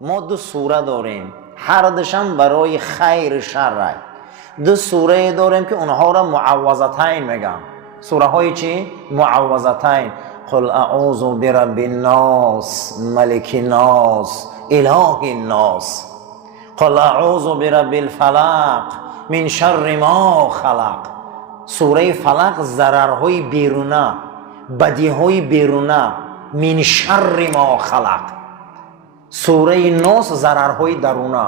ما دو سوره داریم، هر دوشم برای خیر شر. دو سوره داریم که اونها را معوذتین میگن. سوره های چی؟ معوذتین. قل اعوذ برب الناس ملک الناس اله الناس. قل اعوذ برب الفلق من شر ما خلق. سوره فلق ضررهای بیرونه، بدیهای بیرونه. من شر ما خلق. سوره ناس ضررهای درونه.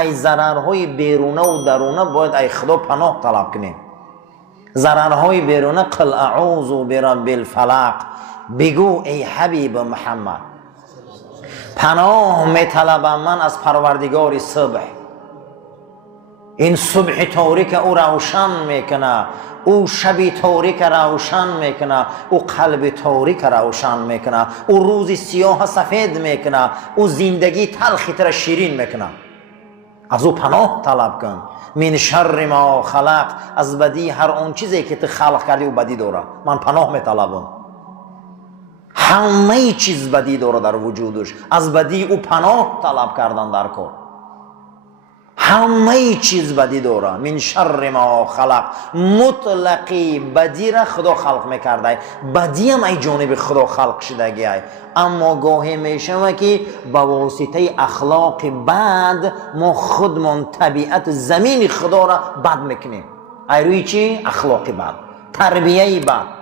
ای ضررهای بیرونه و درونه باید ای خدا پناه طلب کنیم. ضررهای بیرونه قل اعوذ برب الفلق. بگو ای حبیب محمد پناه می طلبم من از پروردگار صبح. این صبح تاریک او روشن میکنه، او شب تاریک روشن میکنه، او قلب تاریک روشن میکنه، او روز سیاه سفید میکنه، او زندگی تلخی تر شیرین میکنه. از او پناه طلب کن. من شر ما خلق. از بدی هر اون چیزی که تو خلق کردی و بدی داره، من پناه میطلبم. همه چیز بدی داره در وجودش، از بدی او پناه طلب کردن در کار. همه چیز بدی داره. من شر ما خلق. مطلقی بدی را خدا خلق میکرده، بدی هم ای جانب خدا خلق شدگی ای. اما گاهی میشوه که با واسطه اخلاق بد ما خودمون طبیعت زمین خدا را بد میکنیم. ای روی چی؟ اخلاق بد، تربیه بد.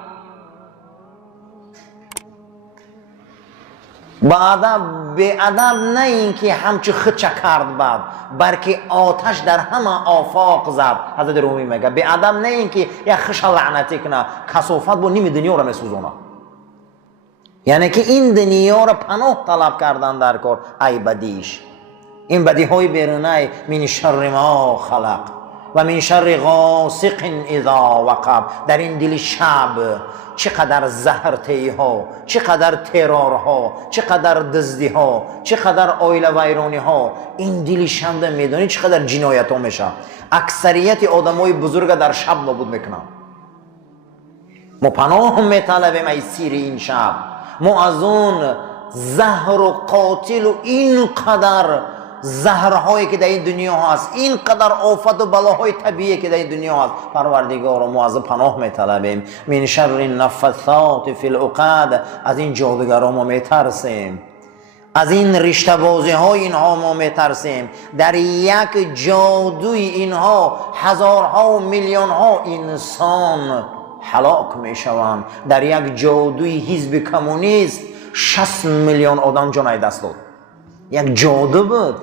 به ادب نه این که همچه خچه کرد بد، بلکه آتش در همه آفاق زد. حضرت رومی میگه به ادب نه این که یک خش لعنتی کنه، کثافت با نیم دنیا را میسوزونه. یعنی که این دنیا را پناه طلب کردن در کار. ای بدیش، این بدی های بیرونه. من شر ما خلق و من شر غاسق اذا وقب. در این دل شب چقدر زهرتی ها، چقدر ترار ها، چقدر دزدی ها، چقدر آیل ویرانی ها. این دل شب میدونی چقدر جنایت ها میشه. اکثریت آدم های بزرگ در شب نابود میکنن. ما پناه میطلبیم ای سیر این شب. ما از اون زهر و قاتل و اینقدر زهرهایی که در این دنیا هست، اینقدر آفت و بلاهای طبیعی که در این دنیا هست، پروردگار ما از پناه میطلبیم. من شر النفثات فی العقد. از این جادوگرها ما میترسیم، از این رشته بازی های اینها ما میترسیم. در یک جادوی اینها هزارها و میلیون ها انسان هلاک میشوند. در یک جادوی حزب کمونیست 60 میلیون آدم جان دست داد. یک جادو بود،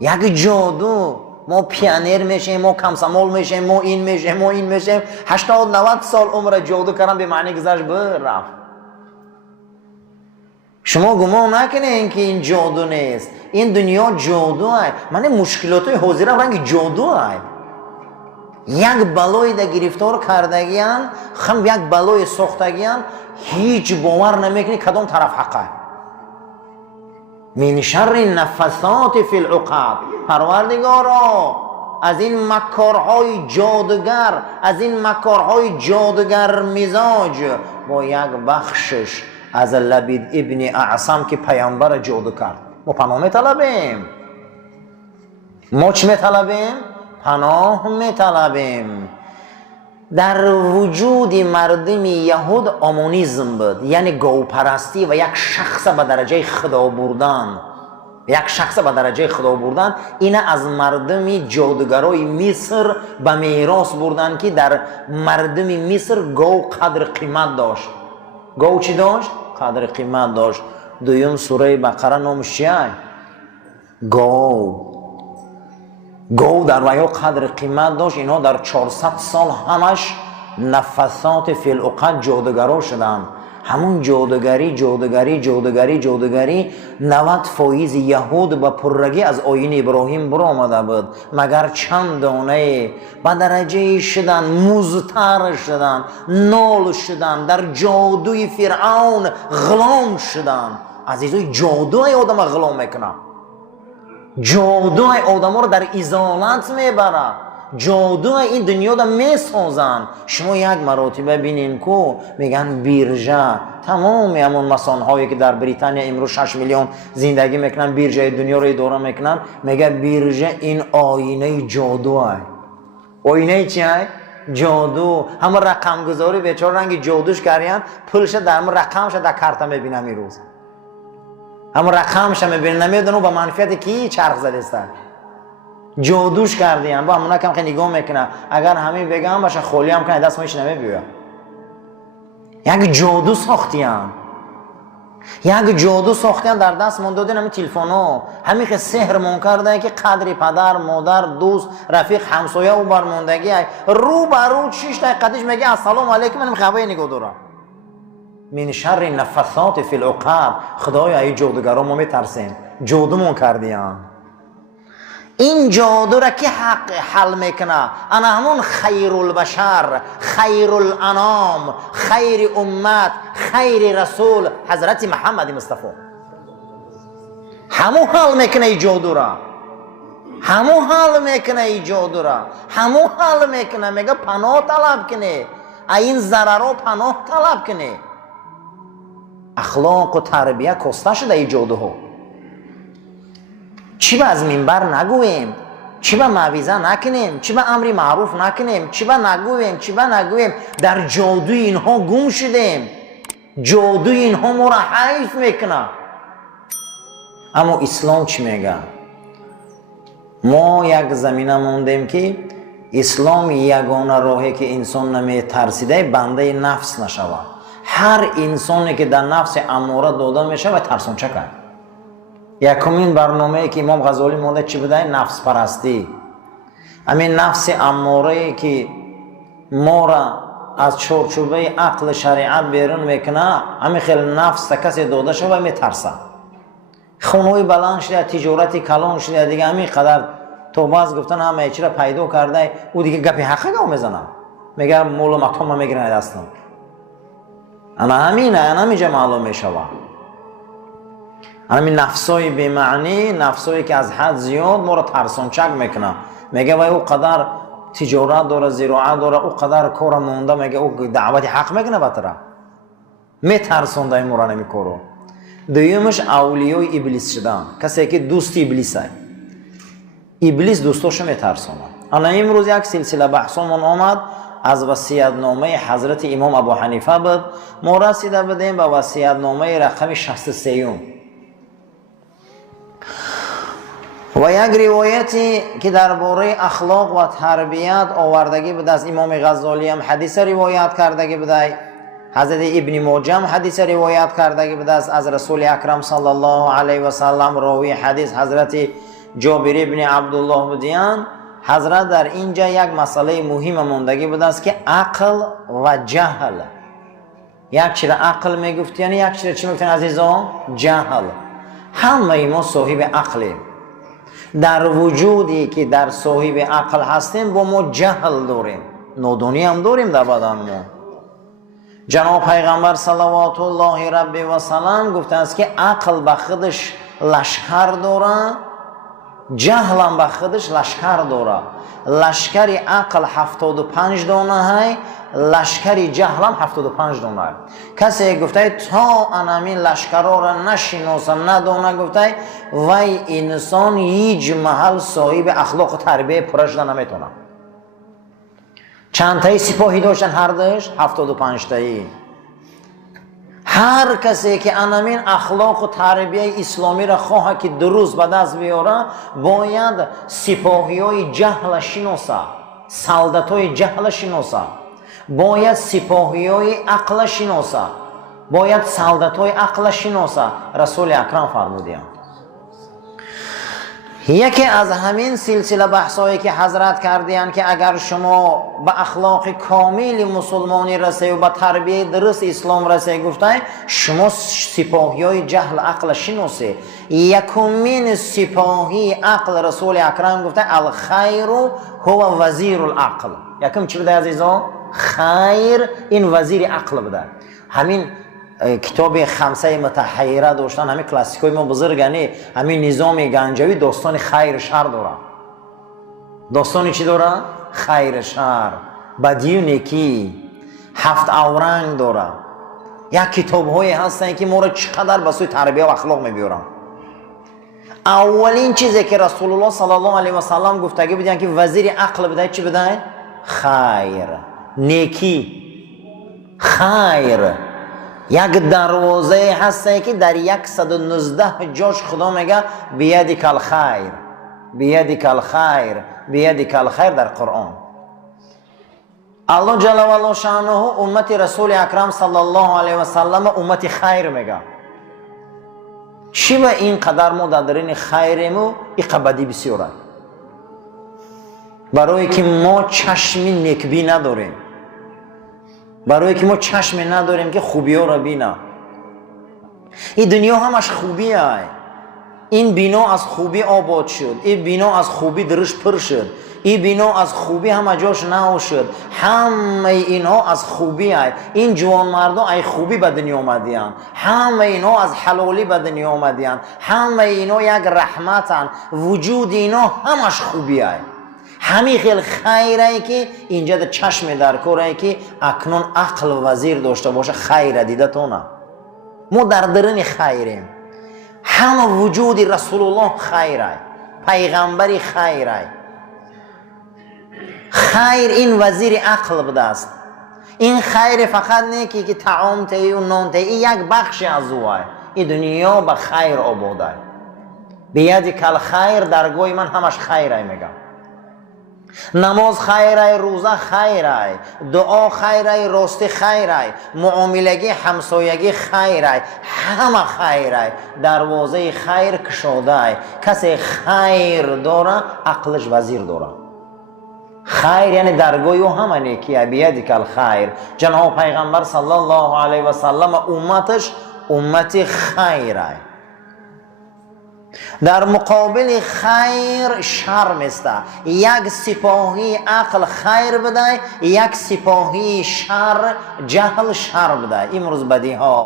یک جادو. ما پیانیر میشیم، ما کمسمال میشیم، ما این میشیم، ما این میشیم. 80-90 سال عمر جادو کردن به معنی گذشت رفت. شما گمان نکنین که این جادو نیست. این دنیا جادو است. من مشکلات حاضر رنگ جادو است. یک بلای در گرفتار کردگیان، خم یک بلای ساختگیان، هیچ باور نمیکنی کدام طرف حقه. من شر النفثات فی العقد. پروردگارا از این مکارهای جادوگر، از این مکارهای جادوگر مزاج با یک بخشش از لبید ابن اعصم که پیامبر جادو کرد ما پناه میطلبیم. ما چی میطلبیم؟ پناه میطلبیم. در وجود مردم یهود آمونیزم بود، یعنی گوپرستی و یک شخص به درجه خدا بردن. یک شخص به درجه خدا بردن. این از مردم جادوگرای مصر به میراث بردن که در مردم مصر گو قدر قیمت داشت. گو چی داشت؟ قدر قیمت داشت. دویم سوره بقره نامش چیه؟ گو. گو در ویا قدر قیمت داشت. اینا در 400 سال همش نفثات فی العقد جادوگرا شدن. همون جادوگری 90% یهود با پررگی از آیین ابراهیم برو آمده بود، مگر چند دانه با درجه شدن، مزتر شدن، نال شدن، در جادوی فرعون غلام شدن. عزیزای جادوی آدم غلام میکنه، جادوی آدم رو در ازالت میبره. جادو این دنیا دا میسازن. شما یک مراتبه بینین کو میگن بیرژه، تمام همون مسان هایی که در بریتانیا امروز 6 میلیون زندگی میکنن، بیرژه دنیا رو اداره میکنن، میگه بیرژه این آینه جادو های. آینه چی های؟ جادو. همه رقم گذاری بیچاره رنگ جادوش کردن، پولش در همون رقمش در کارت میبینم این روز، همون رقمش میبینم، نمیدونم با منفیت کی چرخ زده است، جادوش کردیم. با همونا کم خیلی نگاه میکنه، اگر همین بگم باشه خولی هم کنه دست مایش نمیبیوه. یک جادو ساختیم، یک جادو ساختیم در دست من دادن همین تلفن‌ها، همین که سحر من کرده که قدر پدر مادر دوست رفیق همسایه و برموندگی رو برو 6 دقیقه‌اش میگه السلام علیکم، من خبری نگاه دارم. من شر نفثات فی العقد. خدایا ای جادوگرا ما میترسیم، جادومون کردیم. این جادو را که حق حل میکنه؟ انا همون خیر البشر، خیر الانام، خیر امت، خیر رسول حضرت محمد مصطفی همون حل میکنه این جادو را، همون حل میکنه این جادو را، همون حل میکنه. میگه پناه طلب کنه، این ضررها پناه طلب کنه. اخلاق و تربیه کسته شده این جادوها. چی به از منبر نگویم، چی به موعظه نکنیم، چی به امر معروف نکنیم، چی به نگویم، چی به نگویم. در جادوی اینها گم شدیم، جادوی اینها ما را حیف میکنه. اما اسلام چی میگه؟ ما یک زمینه موندیم که اسلام یگانه راهی که انسان نمی ترسیده بنده نفس نشود. هر انسانی که در نفس اماره داده میشه و ترسانچه کرد. یکمین برنامه‌ای که امام غزالی مونده چی بوده؟ نفس پرستی. همین نفس اماره که ما را از چارچوبه عقل شریعت بیرون میکنه، همین خیلی نفس کسی داده شده و میترسه. خونوی بلند شده، تجارتی کلان شده، دیگه همین قدر توباز گفتن همه چی را پیدا کرده، او دیگه گپی حقه گام میزنه، میگه معلومات هم میگیرن دستم. انا همینه، انا همینجا معلوم میشوه. همین نفسای بی‌معنی، نفسایی که از حد زیاد ما را ترسانچک میکنه. میگه وای او قدر تجارت داره، زراعت داره، او قدر کار مونده، میگه او دعوت حق میکنه بطره، میترسونده ما را نمیکارو. دویمش اولیای ابلیس شدن، کسی که دوست ابلیس است. ابلیس دوستاشو میترسونه. انا امروز یک سلسله بحثمون آمد از وصیت نامه حضرت امام ابو حنیفه بود. ما رسیده بودیم به وصیت نامه رقم 63. و یک روایتی که درباره اخلاق و تربیت آوردگی بود از امام غزالی هم حدیث روایت کردگی بوده، حضرت ابن ماجه هم حدیث روایت کردگی بوده از رسول اکرم صلی الله علیه و سلم. راوی حدیث حضرت جابر ابن عبدالله بودیان. حضرت در اینجا یک مسئله مهم موندگی بوده است که عقل و جهل. یک چیز عقل میگفتین، یک چیز چی میگفتین عزیزان؟ جهل. همه ما صاحب عقلیم. در وجودی که در صاحب عقل هستیم با ما جهل داریم، نادانی هم داریم در بدن ما. جناب پیغمبر صلوات الله ربی و سلام گفته است که عقل به خودش لشکر داره، جهل هم به خودش لشکر داره. لشکر عقل 75 دانه های، لشکر جهل هم 75 دانه های. کسی گفته تا انامین لشکرها را نشناسه ندانه، گفته وای انسان هیچ محل صاحب اخلاق و تربیه پرش نمیتونه. چند تایی سپاهی داشتن هر داشت؟ 75 تایی. هر کسی که انامین اخلاق و تربیه اسلامی را خواه که درست به دست بیاره، باید سپاهی های جهل شناسه، سلطت های جهل شناسه، باید سپاهی های عقل شناسه، باید سلطت های عقل شناسه. رسول اکرم فرمودند یکی از همین سلسله بحثایی که حضرت کردیان که اگر شما به اخلاق کامل مسلمانی رسید و به تربیه درست اسلام رسید، گفته شما سپاهی های جهل عقل شناسید. یکمین سپاهی عقل رسول اکرم گفته الخیر هو وزیر العقل. یکم چی بوده عزیزان؟ خیر این وزیر عقل بوده. همین کتاب خمسه متحیره داشتن، همین کلاسیکای ما بزرگانی، همین نظام گنجوی داستان خیر شر داره. داستانی چی داره؟ خیر شر، بدی و نیکی، 7 اورنگ داره. یک کتاب هایی هستن که ما را چقدر به سوی تربیه و اخلاق میبیارن. اولین چیزی که رسول الله صلی الله علیه و سلم گفتگی بودن که وزیر عقل بده چی بده؟ خیر، نیکی، خیر. یک دروازه هسته که در 119 جاش خدا میگه بیدک الخیر، بیدک الخیر، بیدک الخیر در قرآن. الله جل و علا شانه امت رسول اکرم صلی الله علیه و سلم امت خیر میگه. چی و این قدر ما درین خیرمو این قبدی بسیاره، برای که ما چشم نیکبی نداریم، برای که ما چشم نداریم که خوبی ها را بینه. این دنیا همش خوبی های. این بنا از خوبی آباد شد، این بنا از خوبی درش پر شد، این بنا از خوبی همه جاش نو شد. همه اینها از خوبی های. این جوان مردان ای خوبی به دنیا آمدیان، همه اینها از حلالی به دنیا آمدیان، همه اینها یک رحمتن. وجود اینها همش خوبی های. همین خیلی خیره که اینجا در چشم در کاره که اکنون عقل و وزیر داشته باشه خیره دیده تو نه. ما در درن خیریم. همه وجود رسول الله خیره، پیغمبری خیره. خیر این وزیر عقل بوده است. این خیر فقط نه که طعام تهی و نان تهی، یک بخش از او است. این دنیا به خیر آباده. بیدک الخیر درگاه من همش خیره میگم. نماز خیره، روزه خیره، دعا خیره، راستی خیره، معاملگی همسایگی خیره، همه خیره. دروازه خیر کشاده. کسی خیر داره عقلش وزیر داره. خیر یعنی درگاه او همه نیکیه. بیدک الخیر. جناب پیغمبر صلی الله علیه و سلم امتش امت خیره. در مقابل خیر شر میسته. یک سپاهی عقل خیر بده، یک سپاهی شر جهل شر بده. امروز بدی ها